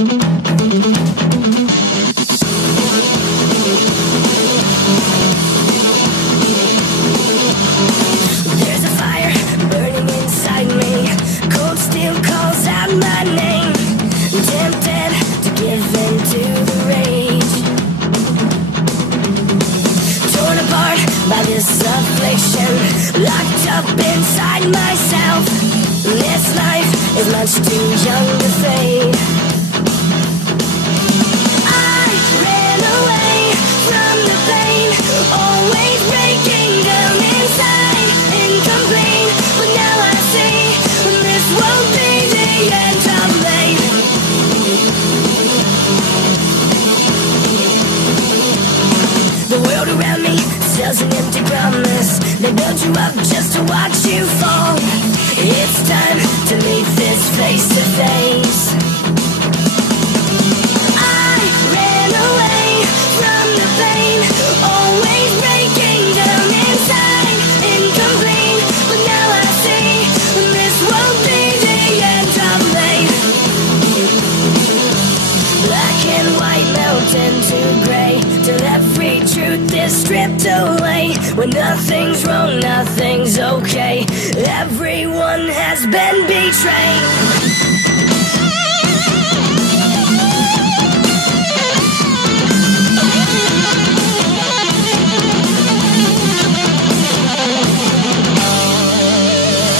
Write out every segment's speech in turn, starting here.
There's a fire burning inside me. Cold steel calls out my name. Tempted to give in to the rage. Torn apart by this affliction. Locked up inside myself. This life is much too young to fade. I ran away from the pain. Always breaking down inside. Incomplete, but now I see this won't be the end of me. The world around me sells an empty promise. They build you up just to watch you fall. It's time to meet this face to face. I ran away from the pain. Always breaking down inside. Incomplete, but now I see this won't be the end of me. Black and white melt into gray, till every truth is stripped away. When nothing's wrong, nothing's okay. Everyone has been betrayed.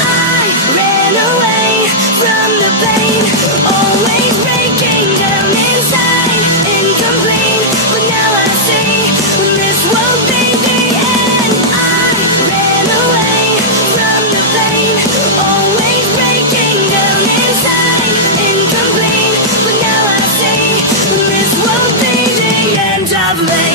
I ran away from the pain. Always breaking down inside. Incomplete, but now I see this won't be the end. I ran away from the pain. Always breaking down inside. Incomplete, but now I see this won't be the end of me.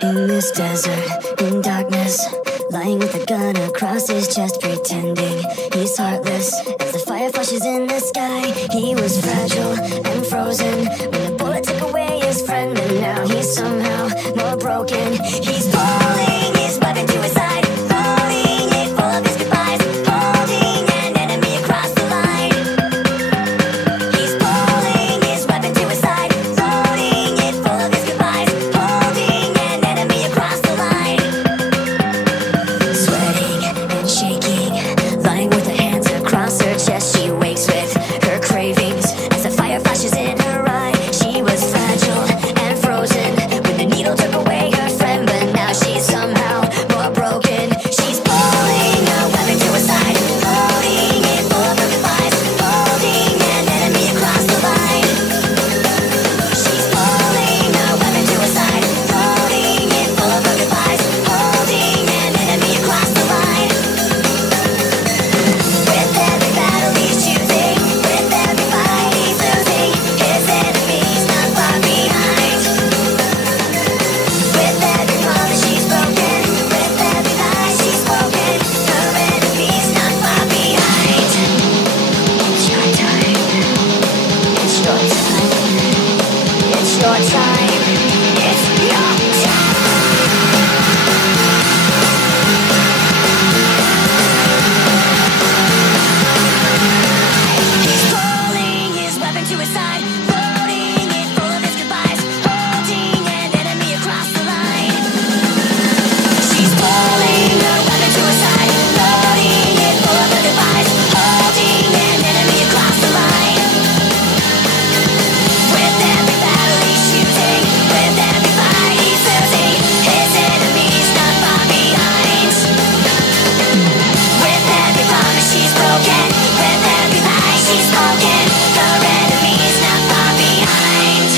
In this desert, in darkness, lying with a gun across his chest, pretending he's heartless. As the fire flashes in the sky, he was fragile and frozen when the bullet took away his friend, and now he's somehow more broken. He's pulling his weapon to his side, holding it full of his goodbyes, holding an enemy across the line. He's pulling his weapon to his side, loading it full of his goodbyes, holding an enemy across the line. Sweating and shaking, lying with her hands across her chest, she wakes with her cravings as the fire flashes in her eye. She was fragile and frozen when the needle took away her friend, but now she's somehow more broken. She's pulling a weapon to her side, loading it full of her goodbyes, holding an enemy across the line. She's pulling a weapon to her side, loading it full of her goodbyes, holding an enemy across the line. With every battle he's choosing, with every fight he's losing, his enemies not far behind. With every promise she's broken, with every lie she's spoken, her enemies not far behind. It's your time. It's your time. It's your time. It's your time. He's pulling his weapon to his side, loading it full of his goodbyes, holding an enemy across the line. She's pulling her weapon to her side, loading it full of her goodbyes, holding an enemy across the line. With every battle he's choosing, with every fight he's losing, his enemies not far behind. With every promise she's broken, with every lie she's spoken, her enemies not far behind.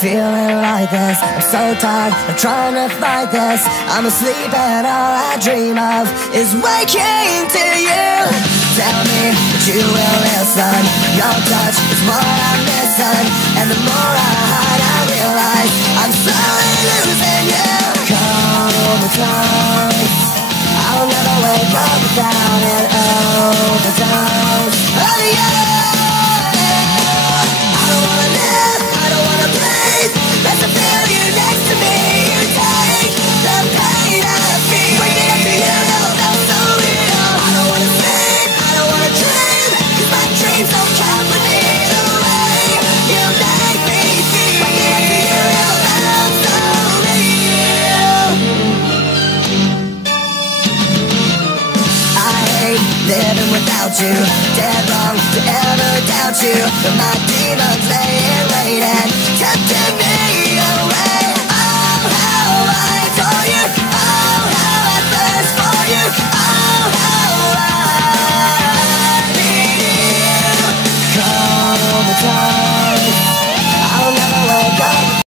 feeling like this. I'm so tired, I'm trying to fight this. I'm asleep and all I dream of is waking to you. Tell me that you will listen. Your touch is what I'm missing, and the more I hide, I realize I'm slowly losing you. Call me twice, I'll never wake up without an overdose of you. I don't wanna live, I don't wanna breathe. Let's feel you next to me. You take the pain I feel. Waking up to you never felt so real. I don't wanna sleep, I don't wanna dream, 'cause my dreams don't count with me. The way you make me feel. Waking up to you never felt so real. I hate living without you. Dead wrong to ever doubt you. But my